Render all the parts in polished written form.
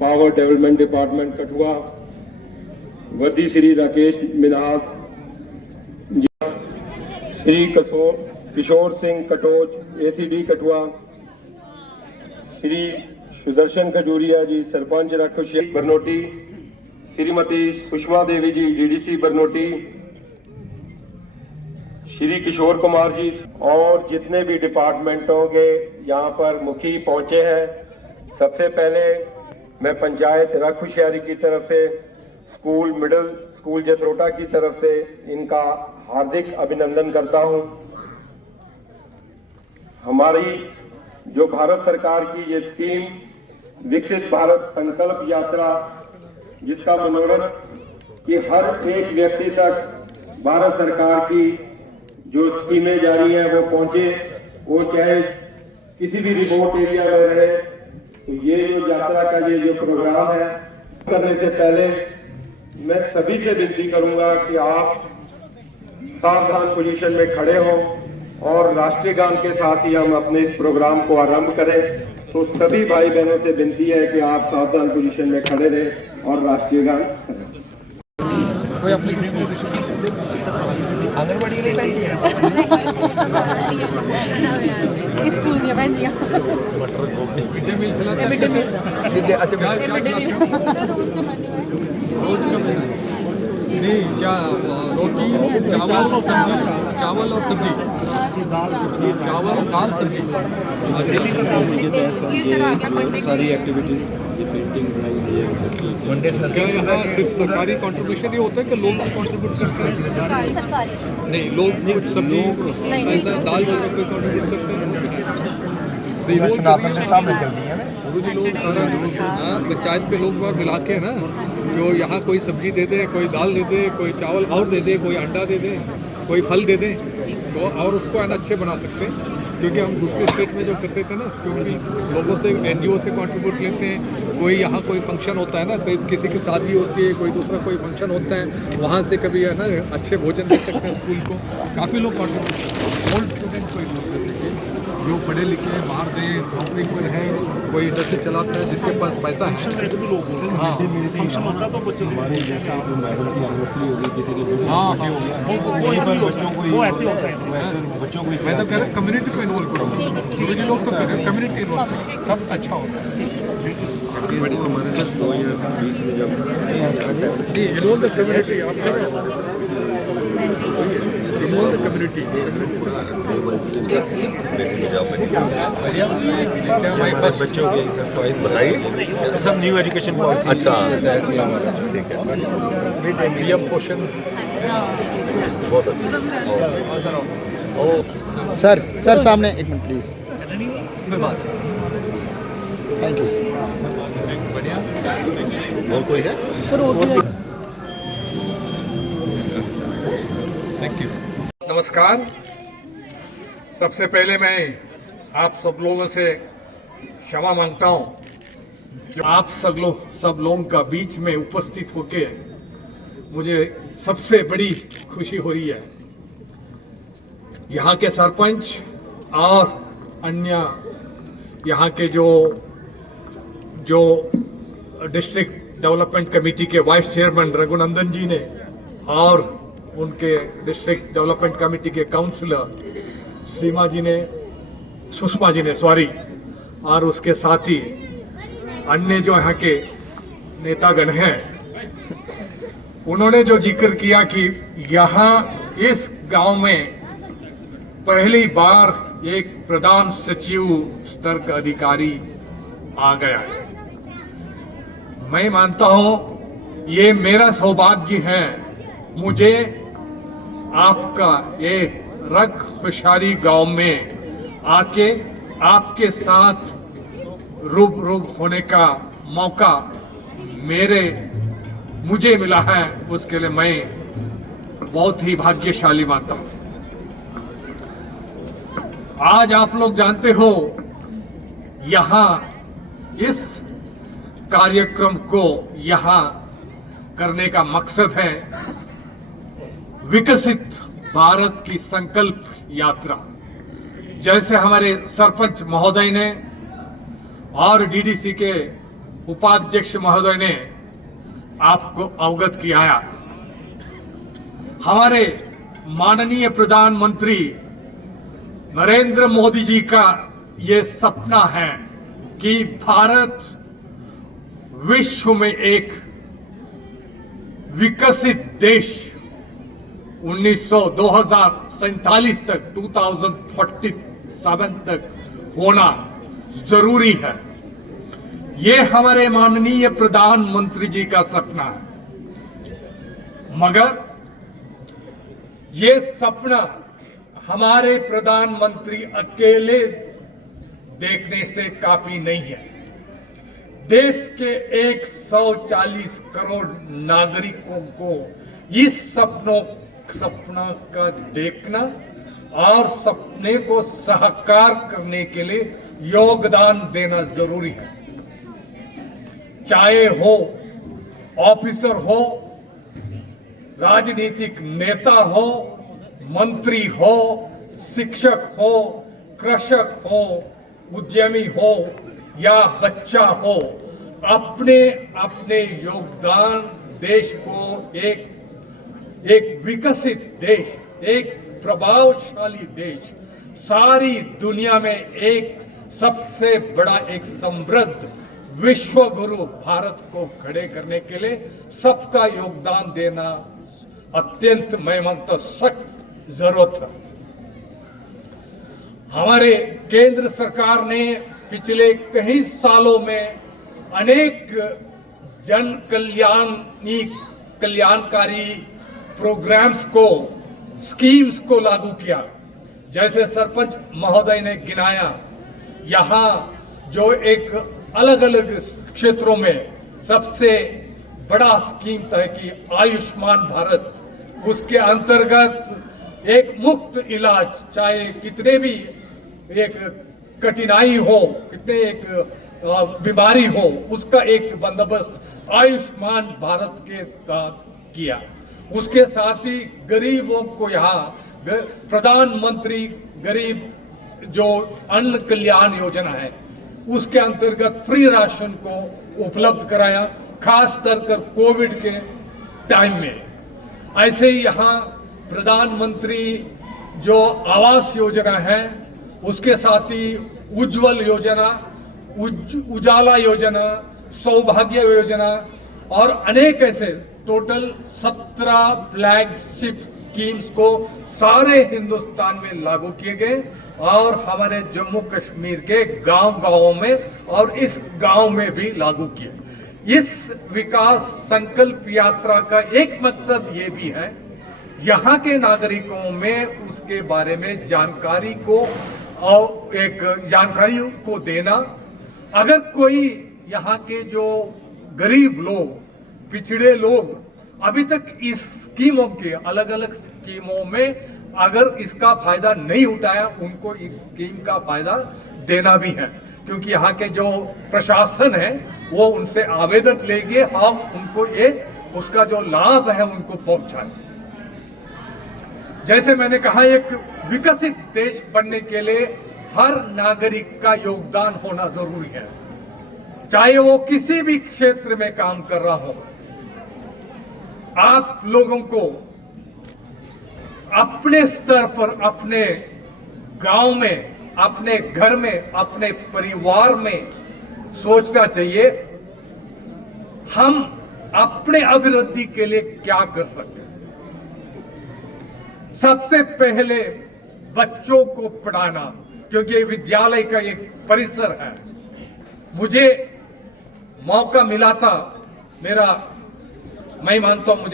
Power development department Kathua, वर्दी Shri Rakesh Minhas, Shri Kishore Singh Katoch ACD Kathua, Shri Sudarshan Khajuria जी सरपंच राखुशिया बरनोटी, श्रीमती सुषमा देवी जी DDC Barnoti, Shri Kishore Kumar ji और जितने भी डिपार्टमेंटों के यहाँ पर मुखी पहुंचे हैं। सबसे पहले मैं पंचायत राखुशियारी की तरफ से, स्कूल मिडिल स्कूल जसरोटा की तरफ से इनका हार्दिक अभिनंदन करता हूं। हमारी जो भारत सरकार की ये स्कीम विकसित भारत संकल्प यात्रा, जिसका मनोरथ कि हर एक व्यक्ति तक भारत सरकार की जो स्कीमें जारी है वो पहुंचे, वो चाहे किसी भी रिमोट एरिया में रहे। तो ये जो यात्रा का ये जो प्रोग्राम है, करने से पहले मैं सभी से विनती करूंगा कि आप सावधान पोजीशन में खड़े हों और राष्ट्रीय गान के साथ ही हम अपने इस प्रोग्राम को आरंभ करें। तो सभी भाई बहनों से विनती है कि आप सावधान पोजीशन में खड़े रहें और राष्ट्रीय गान करें। आंगनबाड़ी नहीं पहन स्कूल दिया बहन जी मटर गोभी मिड डे मील खिलाते अच्छा नहीं क्या रोटी चावल और सब्जी चावल और दाल सब्जी सारी एक्टिविटीज यहाँ सिर्फ सरकारी कंट्रीब्यूशन ही होता है कि लोग भी कंट्रीब्यूट करते हैं? नहीं, लोग कुछ सब्जी ऐसा दाल वगैरह कोई कंट्रीब्यूट करते हैं? सनातन के सामने चलती है ना, पंचायत के लोग बार मिला के ना, जो यहाँ कोई सब्जी दे दे, कोई दाल दे दे, कोई चावल और दे दे, कोई अंडा दे दे, कोई फल दे दे, तो और उसको है ना अच्छे बना सकते हैं। क्योंकि हम दूसरे स्टेट में जो करते थे ना, क्योंकि लोगों से एनजीओ से कंट्रीब्यूट लेते हैं, कोई यहाँ कोई फंक्शन होता है ना, कोई किसी की शादी होती है, कोई दूसरा कोई फंक्शन होता है, वहाँ से कभी है ना अच्छे भोजन दे सकते हैं स्कूल को। काफ़ी लोग कंट्रीब्यूट, ओल्ड स्टूडेंट को इन्वॉल्व करते हैं, जो पढ़े लिखे हैं, बाहर दें, नौकरी पर है, कोई इंडस्ट्री चलाता है, जिसके पास पैसा है। हाँ फंक्शन होता है तो बच्चों हमारे जैसे मैडम की एनिवर्सरी होगी, किसी की हाँ वहीं पर बच्चों को वो ऐसे होता है, वैसे बच्चों को मैं तो कह रहा हूँ कम्युनिटी को इन्वॉल्व करो, क्योंकि लोग तो कह रहे हैं कम्युनिटी इन्वॉल्व करो, तब अच्छा होगा। हमारे साथ जी इन्वॉल्व द कम्युनिटी, आप कह रहे हो इन्वॉल्व द कम्युनिटी। बच्चों के टॉयज बताइए, सब न्यू एजुकेशन पॉलिसी। अच्छा ठीक है, पीएम पोषण बहुत अच्छा। सर सामने एक minute please. Thank you sir. और कोई है? Thank you. नमस्कार। सबसे पहले मैं आप सब लोगों से क्षमा मांगता हूं कि आप सब लोगों का बीच में उपस्थित होके मुझे सबसे बड़ी खुशी हो रही है। यहाँ के सरपंच और अन्य यहाँ के जो डिस्ट्रिक्ट डेवलपमेंट कमेटी के वाइस चेयरमैन रघुनंदन जी ने और उनके डिस्ट्रिक्ट डेवलपमेंट कमेटी के काउंसलर सुषमा जी ने और उसके साथ ही अन्य जो यहाँ के नेतागण हैं, उन्होंने जो जिक्र किया कि यहाँ इस गांव में पहली बार एक प्रधान सचिव स्तर का अधिकारी आ गया है। मैं मानता हूं ये मेरा सौभाग्य है, मुझे आपका ये रखशारी गांव में आके आपके साथ रूबरू होने का मौका मुझे मिला है, उसके लिए मैं बहुत ही भाग्यशाली मानता हूं। आज आप लोग जानते हो यहाँ इस कार्यक्रम को यहाँ करने का मकसद है विकसित भारत की संकल्प यात्रा। जैसे हमारे सरपंच महोदय ने और डीडीसी के उपाध्यक्ष महोदय ने आपको अवगत किया। हमारे माननीय प्रधानमंत्री नरेंद्र मोदी जी का ये सपना है कि भारत विश्व में एक विकसित देश 2047 तक 2047 तक होना जरूरी है। ये हमारे माननीय प्रधानमंत्री जी का सपना है, मगर ये सपना हमारे प्रधानमंत्री अकेले देखने से काफी नहीं है। देश के 140 करोड़ नागरिकों को इस सपना का देखना और सपने को साकार करने के लिए योगदान देना जरूरी है। चाहे हो ऑफिसर हो, राजनीतिक नेता हो, मंत्री हो, शिक्षक हो, कृषक हो, उद्यमी हो या बच्चा हो, अपने अपने योगदान देश को एक विकसित देश, एक प्रभावशाली देश, सारी दुनिया में एक सबसे बड़ा एक समृद्ध विश्व गुरु भारत को खड़े करने के लिए सबका योगदान देना अत्यंत मैं मानता सख्त जरूरत है। हमारे केंद्र सरकार ने पिछले कई सालों में अनेक जन कल्याणकारी प्रोग्राम्स को, स्कीम्स को लागू किया। जैसे सरपंच महोदय ने गिनाया, यहाँ जो एक अलग अलग क्षेत्रों में सबसे बड़ा स्कीम था कि आयुष्मान भारत, उसके अंतर्गत एक मुफ्त इलाज, चाहे कितने भी एक कठिनाई हो, कितने एक बीमारी हो, उसका एक बंदोबस्त आयुष्मान भारत के तहत किया। उसके साथ ही गरीबों को यहाँ प्रधानमंत्री गरीब जो अन्न कल्याण योजना है, उसके अंतर्गत फ्री राशन को उपलब्ध कराया, खास कर कोविड के टाइम में। ऐसे ही यहाँ प्रधानमंत्री जो आवास योजना है, उसके साथ ही उज्जवल योजना, उजाला योजना, सौभाग्य योजना और अनेक ऐसे टोटल 17 फ्लैगशिप स्कीम्स को सारे हिंदुस्तान में लागू किए गए और हमारे जम्मू कश्मीर के गांव-गांव में और इस गांव में भी लागू किए। इस विकास संकल्प यात्रा का एक मकसद ये भी है, यहाँ के नागरिकों में उसके बारे में जानकारी को और एक जानकारी को देना। अगर कोई यहाँ के जो गरीब लोग, पिछड़े लोग अभी तक इस स्कीमों के, अलग अलग स्कीमों में अगर इसका फायदा नहीं उठाया, उनको इस स्कीम का फायदा देना भी है, क्योंकि यहाँ के जो प्रशासन है वो उनसे आवेदन लेंगे और उनको ये उसका जो लाभ है उनको पहुंचाए। जैसे मैंने कहा, एक विकसित देश बनने के लिए हर नागरिक का योगदान होना जरूरी है, चाहे वो किसी भी क्षेत्र में काम कर रहा हो। आप लोगों को अपने स्तर पर, अपने गांव में, अपने घर में, अपने परिवार में सोचना चाहिए हम अपने अभिवृद्धि के लिए क्या कर सकते हैं। सबसे पहले बच्चों को पढ़ाना, क्योंकि विद्यालय का एक परिसर है। मुझे मौका मिला था, मैं मानता हूं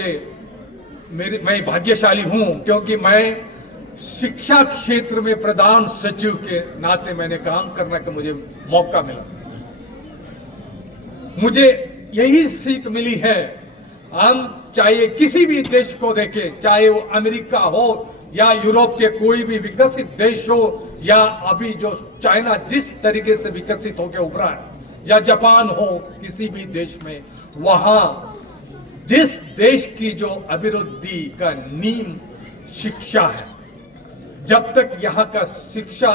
मैं भाग्यशाली हूं, क्योंकि मैं शिक्षा क्षेत्र में प्रधान सचिव के नाते मैंने काम करने का मुझे मौका मिला। मुझे यही सीख मिली है, हम चाहे किसी भी देश को देखें, चाहे वो अमेरिका हो या यूरोप के कोई भी विकसित देश हो, या अभी जो चाइना जिस तरीके से विकसित होकर उभरा है, या जापान हो, किसी भी देश में, वहां जिस देश की जो अभिवृद्धि का नींव शिक्षा है, जब तक यहाँ का शिक्षा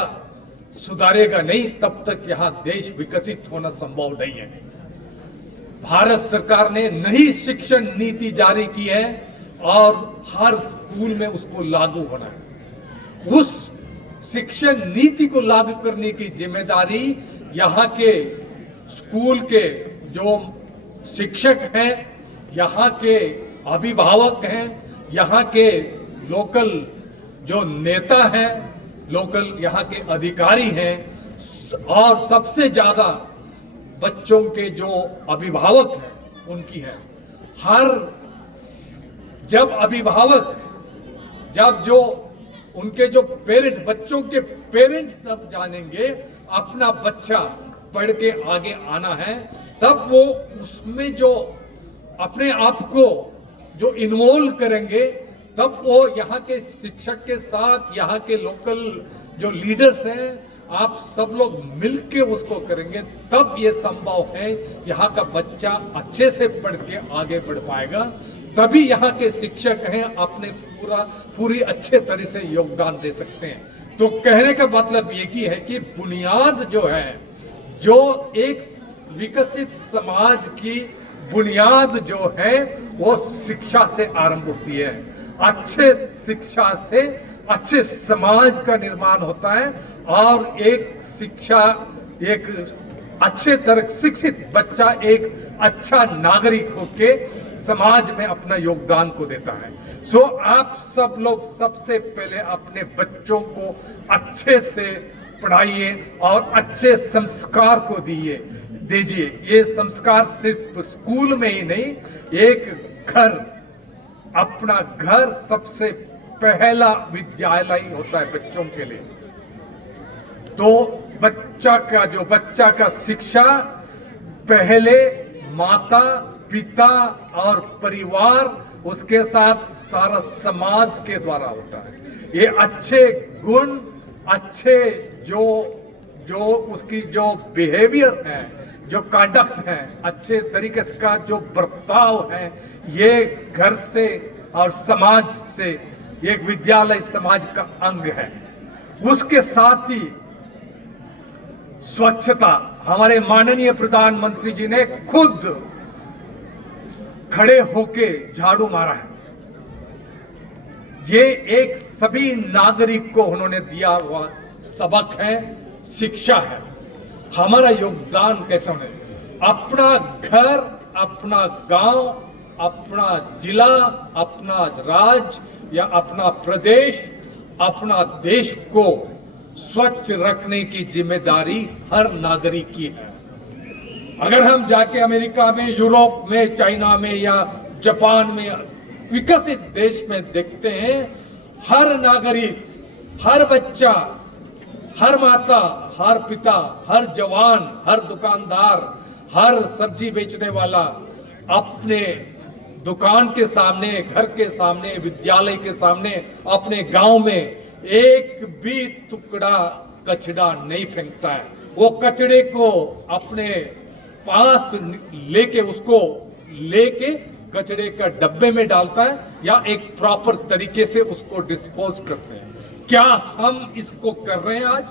सुधारेगा नहीं, तब तक यहाँ देश विकसित होना संभव नहीं है। भारत सरकार ने नई शिक्षण नीति जारी की है और हर स्कूल में उसको लागू होना है। उस शिक्षण नीति को लागू करने की जिम्मेदारी यहाँ के स्कूल के जो शिक्षक हैं, यहाँ के अभिभावक हैं, यहाँ के लोकल जो नेता हैं, लोकल यहाँ के अधिकारी हैं और सबसे ज्यादा बच्चों के जो अभिभावक हैं उनकी है। जब अभिभावक, जब जो उनके जो पेरेंट्स, बच्चों के पेरेंट्स तब जानेंगे अपना बच्चा पढ़ के आगे आना है, तब वो उसमें जो अपने आप को जो इन्वॉल्व करेंगे, तब वो यहाँ के शिक्षक के साथ यहाँ के लोकल जो लीडर्स हैं, आप सब लोग मिलके उसको करेंगे, तब ये संभव है यहाँ का बच्चा अच्छे से पढ़ के आगे बढ़ पाएगा। तभी यहाँ के शिक्षक हैं अपने पूरी अच्छे तरह से योगदान दे सकते हैं। तो कहने का मतलब ये ही है कि बुनियाद जो है, जो एक विकसित समाज की बुनियाद जो है वो शिक्षा से आरंभ होती है। अच्छे शिक्षा से अच्छे समाज का निर्माण होता है और एक अच्छे तरह शिक्षित बच्चा एक अच्छा नागरिक होके समाज में अपना योगदान को देता है। सो आप सब लोग सबसे पहले अपने बच्चों को अच्छे से पढ़ाइए और अच्छे संस्कार को दीजिए। ये संस्कार सिर्फ स्कूल में ही नहीं, एक घर, अपना घर सबसे पहला विद्यालय होता है बच्चों के लिए। तो बच्चा का शिक्षा पहले माता पिता और परिवार, उसके साथ सारा समाज के द्वारा होता है। ये अच्छे गुण, अच्छे जो उसकी जो बिहेवियर है, जो कंडक्ट है, अच्छे तरीके से का जो बर्ताव है, ये घर से और समाज से, एक विद्यालय समाज का अंग है। उसके साथ ही स्वच्छता, हमारे माननीय प्रधानमंत्री जी ने खुद खड़े होके झाड़ू मारा है। ये एक सभी नागरिक को उन्होंने दिया हुआ सबक है, शिक्षा है। हमारा योगदान कैसा है? अपना घर, अपना गांव, अपना जिला, अपना राज्य या अपना प्रदेश, अपना देश को स्वच्छ रखने की जिम्मेदारी हर नागरिक की है। अगर हम जाके अमेरिका में, यूरोप में, चाइना में या जापान में, विकसित देश में देखते हैं, हर नागरिक, हर बच्चा, हर माता, हर पिता, हर जवान, हर दुकानदार, हर सब्जी बेचने वाला अपने दुकान के सामने, घर के सामने, विद्यालय के सामने, अपने गांव में एक भी टुकड़ा कचरा नहीं फेंकता है। वो कचरे को अपने पास लेके, उसको लेके कचरे का डब्बे में डालता है या एक प्रॉपर तरीके से उसको डिस्पोज करते हैं। क्या हम इसको कर रहे हैं आज?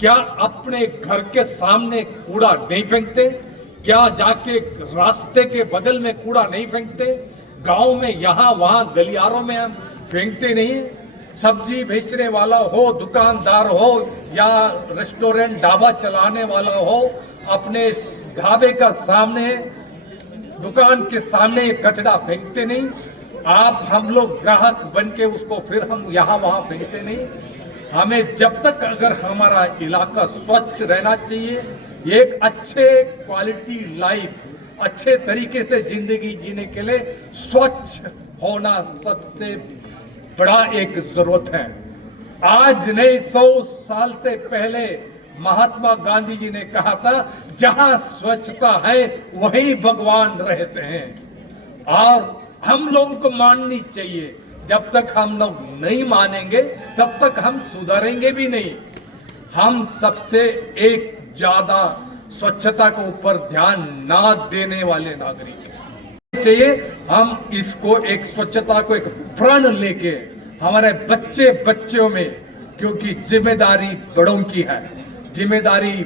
क्या अपने घर के सामने कूड़ा नहीं फेंकते? क्या जाके रास्ते के बगल में कूड़ा नहीं फेंकते? गांव में यहाँ वहां गलियारों में हम फेंकते नहीं? सब्जी बेचने वाला हो, दुकानदार हो या रेस्टोरेंट ढाबा चलाने वाला हो, अपने ढाबे का सामने, दुकान के सामने कचरा फेंकते नहीं? हम लोग ग्राहक बन के उसको फिर हम यहाँ वहाँ फेंकते नहीं? हमें जब तक अगर हमारा इलाका स्वच्छ रहना चाहिए, एक अच्छे क्वालिटी लाइफ, अच्छे तरीके से जिंदगी जीने के लिए स्वच्छ होना सबसे बड़ा एक जरूरत है। आज नहीं, 100 साल से पहले महात्मा गांधी जी ने कहा था, जहां स्वच्छता है वहीं भगवान रहते हैं। और हम लोगों को माननी चाहिए। जब तक हम लोग नहीं मानेंगे तब तक हम सुधरेंगे भी नहीं। हम सबसे एक ज्यादा स्वच्छता के ऊपर ध्यान ना देने वाले नागरिक चाहिए। हम इसको एक स्वच्छता को एक प्रण लेके हमारे बच्चों में, क्योंकि जिम्मेदारी बड़ों की है, जिम्मेदारी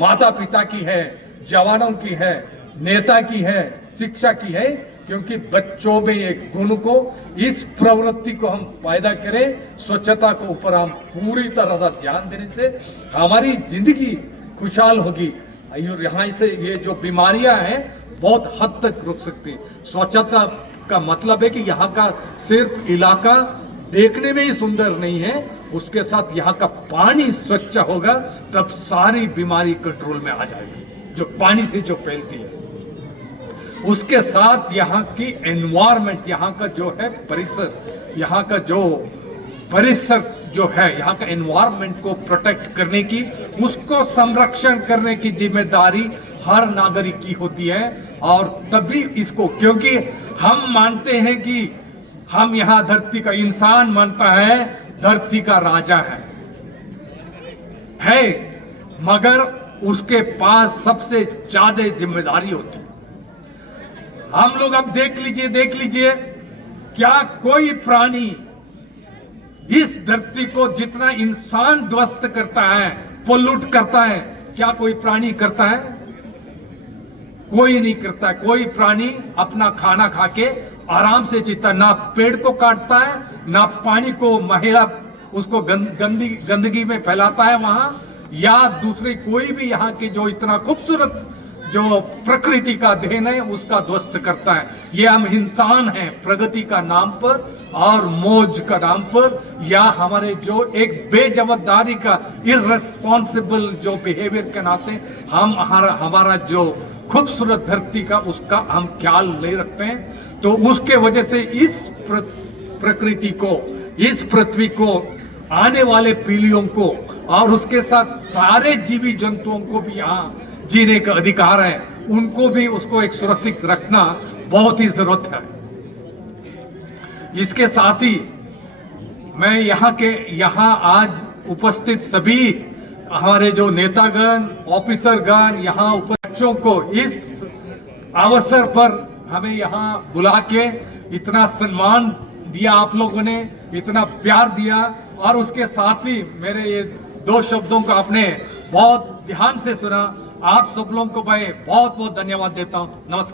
माता पिता की है, जवानों की है, नेता की है, शिक्षा की है, क्योंकि बच्चों में एक गुण को, इस प्रवृत्ति को हम पैदा करें। स्वच्छता के ऊपर हम पूरी तरह से ध्यान देने से हमारी जिंदगी खुशहाल होगी। और यहाँ से ये जो बीमारियां हैं बहुत हद तक रुक सकती हैं। स्वच्छता का मतलब है कि यहाँ का सिर्फ इलाका देखने में ही सुंदर नहीं है, उसके साथ यहाँ का पानी स्वच्छ होगा, तब सारी बीमारी कंट्रोल में आ जाएगी जो पानी से जो फैलती है। उसके साथ यहाँ की एनवायरनमेंट, यहाँ का जो है परिसर, यहाँ का जो परिसर जो है, यहाँ का एनवायरनमेंट को प्रोटेक्ट करने की, उसको संरक्षण करने की जिम्मेदारी हर नागरिक की होती है। और तभी इसको, क्योंकि हम मानते हैं कि हम यहाँ धरती का, इंसान मानता है धरती का राजा है, मगर उसके पास सबसे ज्यादा जिम्मेदारी होती है। हम लोग अब देख लीजिए क्या कोई प्राणी इस धरती को जितना इंसान ध्वस्त करता है, पोल्यूट करता है, क्या कोई प्राणी करता है? कोई नहीं करता है। कोई प्राणी अपना खाना खा के आराम से जीता, ना पेड़ को काटता है, ना पानी को महिला उसको गंदगी में फैलाता है वहां, या दूसरी कोई भी यहाँ की जो इतना खूबसूरत जो प्रकृति का देन है उसका ध्वस्त करता है। ये हम इंसान हैं प्रगति का नाम पर और मौज का नाम पर, या हमारे जो एक बेजवाबदारी का इररेस्पॉन्सिबल जो बिहेवियर के नाते हम हमारा जो खूबसूरत धरती का उसका हम ख्याल नहीं रखते हैं। तो उसके वजह से इस प्रकृति को, इस पृथ्वी को, आने वाले पीढ़ियों को और उसके साथ सारे जीवी जंतुओं को भी यहाँ जीने का अधिकार है, उनको भी उसको एक सुरक्षित रखना बहुत ही जरूरत है। इसके साथ ही मैं यहाँ आज उपस्थित सभी हमारे जो नेतागण, ऑफिसरगण, यहाँ बच्चों को इस अवसर पर हमें यहाँ बुला के इतना सम्मान दिया, आप लोगों ने इतना प्यार दिया, और उसके साथ ही मेरे ये दो शब्दों को आपने बहुत ध्यान से सुना। आप सब लोगों को मैं बहुत बहुत धन्यवाद देता हूँ। नमस्कार।